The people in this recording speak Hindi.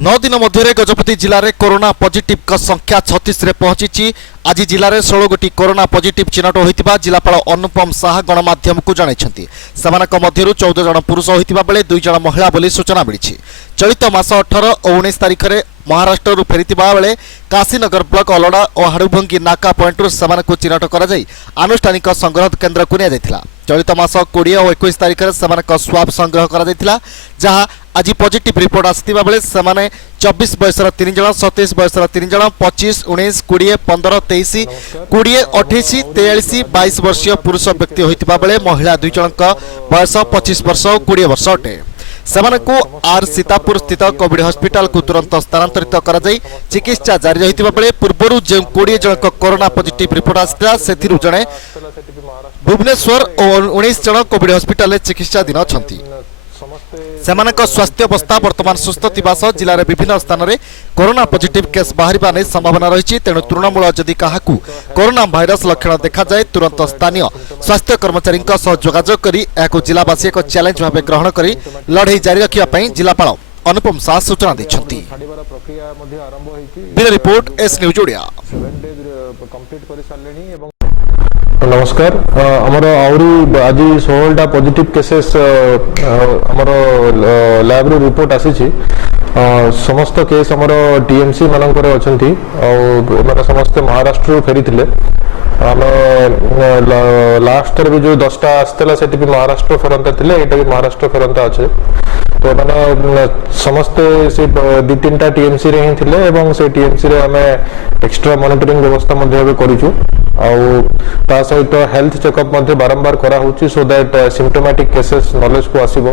नौ दिन मध्य गजपति जिले में कोरोना पॉजिटिव संख्या 36 रे पहुंची। आज जिले में 16 गोटी कोरोना पॉजिटिव चिन्हट होता जिलापाल अनुपम साहा गणमाध्यम को जनइछंती। सेमानक मध्यरु 14 जन पुरुष होइतिबा बेले 2 जन महिला बोली सूचना मिली। चलित मास 18 और 19 तारिख में महाराष्ट्र फेरीथिबा बेले काशीनगर ब्लॉक अलड़ा और हाड़ुभंगी नाका पॉइंट सेमानक चिन्हट कर आनुष्ठानिक संग्रह केन्द्र को निया। चलित मास 20 और 21 तारिख में सेमानक स्वाब संग्रह कर जहाँ आज पॉजिटिव रिपोर्ट आसथिबा बेले सेमाने 24 बयसर 3 जन, 27 बयसर 3 जन, 25, 19, 20, 15, 23, 20, 28, 43, 22 वर्षीय पुरुष व्यक्ति होइतिबा बेले महिला 2 जनक बयस 25 वर्ष और 20 वर्ष अटे। सेमानकु आर सीतापुर स्थित कोविड हॉस्पिटल को तुरंत स्थानांतरित कर चिकित्सा जारी रहितिबा बेले पूर्वरु जे 20 जनक कोरोना पॉजिटिव रिपोर्ट आसिता सेथिरु जणे भुवनेश्वर और 19 जन कोविड हॉस्पिटल चिकित्साधीन अछंती। सेमानक स्वास्थ्य अवस्था वर्तमान सुस्थ थिबा सह जिले में विभिन्न स्थान में कोरोना पॉजिटिव केस बाहरिबा नै संभावना रही। तेणु तृणमूल जदि काहाकू कोरोना भाइरस लक्षण देखा जाए तुरंत स्थानीय स्वास्थ्य कर्मचारी जोगाजोग करी एहाकू जिलावासी एक चैलेंज भाव ग्रहण करी लड़ाई जारी रखिया जिलापाल अनुपम साहा सूचना दैछंती। Bureau report S news Odia. नमस्कार आमर आहरी आज 16टा पॉजिटिव केसेस आमर लैब रो रिपोर्ट आसी समस्त केस आमर टीएमसी मानकर अछंती और समस्त महाराष्ट्र फेरी थिले। आम लास्ट भी जो 10टा आसला से भी महाराष्ट्र फेरंता थिले एटा भी महाराष्ट्र फेरंता अच्छे तो मैंने समस्ते से 2-3टा टीएमसी रे ही थिले एवं से टीएमसी रे आमे एक्स्ट्रा मॉनिटरिंग व्यवस्था मध्ये करिछु आउ ता सहित हेल्थ चेकअप मध्ये बारंबार करा होची so that symptomatic cases knowledge को आसीबो।